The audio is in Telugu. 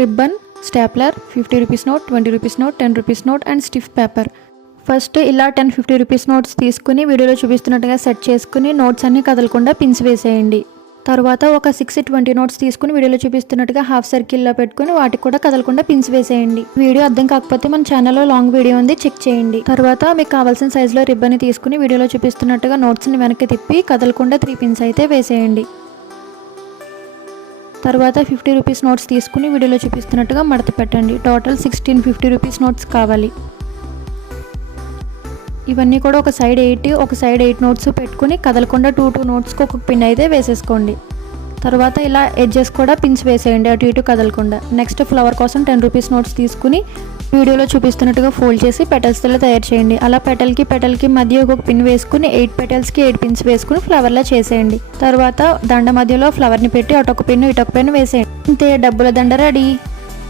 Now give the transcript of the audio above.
Ribbon stapler fifty rupees note twenty rupees note ten rupees note and stiff paper first ఇలా టెన్ ఫిఫ్టీ రూపీస్ నోట్స్ తీసుకుని వీడియోలో చూపిస్తున్నట్టుగా సెట్ చేసుకుని నోట్స్ అన్నీ కదలకుండా పిన్స్ వేసేయండి. తర్వాత ఒక సిక్స్ ట్వంటీ నోట్స్ తీసుకుని వీడియోలో చూపిస్తున్నట్టుగా హాఫ్ సర్కిల్లో పెట్టుకుని వాటికి కూడా కదలకుండా పిన్స్ వేసేయండి. వీడియో అర్థం కాకపోతే మన ఛానల్లో లాంగ్ వీడియో ఉంది చెక్ చేయండి. తర్వాత మీకు కావాల్సిన సైజులో రిబ్బన్ తీసుకుని వీడియోలో చూపిస్తున్నట్టుగా నోట్స్ని వెనక్కి తిప్పి కదలకుండా త్రీ పిన్స్ అయితే వేసేయండి. తర్వాత ఫిఫ్టీ రూపీస్ నోట్స్ తీసుకుని వీడియోలో చూపిస్తున్నట్టుగా మడత పెట్టండి. Total sixteen fifty rupees notes కావాలి. ఇవన్నీ కూడా ఒక సైడ్ ఎయిట్ ఒక సైడ్ ఎయిట్ నోట్స్ పెట్టుకుని కదలకుండా టూ టూ నోట్స్కి ఒక పిన్ అయితే వేసేసుకోండి. తర్వాత ఇలా ఎడ్జెస్ కూడా పిన్స్ వేసేయండి అటు ఇటు కదలకుండా. నెక్స్ట్ ఫ్లవర్ కోసం టెన్ రూపీస్ నోట్స్ తీసుకుని వీడియోలో చూపిస్తున్నట్టుగా ఫోల్డ్ చేసి పెటల్స్తో తయారు చేయండి. అలా పెటల్కి పెటల్కి మధ్య ఒక పిన్ వేసుకుని ఎయిట్ పెటల్స్కి ఎయిట్ పిన్స్ వేసుకుని ఫ్లవర్లా చేసేయండి. తర్వాత దండ మధ్యలో ఫ్లవర్ని పెట్టి అటొక పిన్ ఇటొక పిన్ వేసేయండి. అంతే డబ్బుల దండ రెడీ.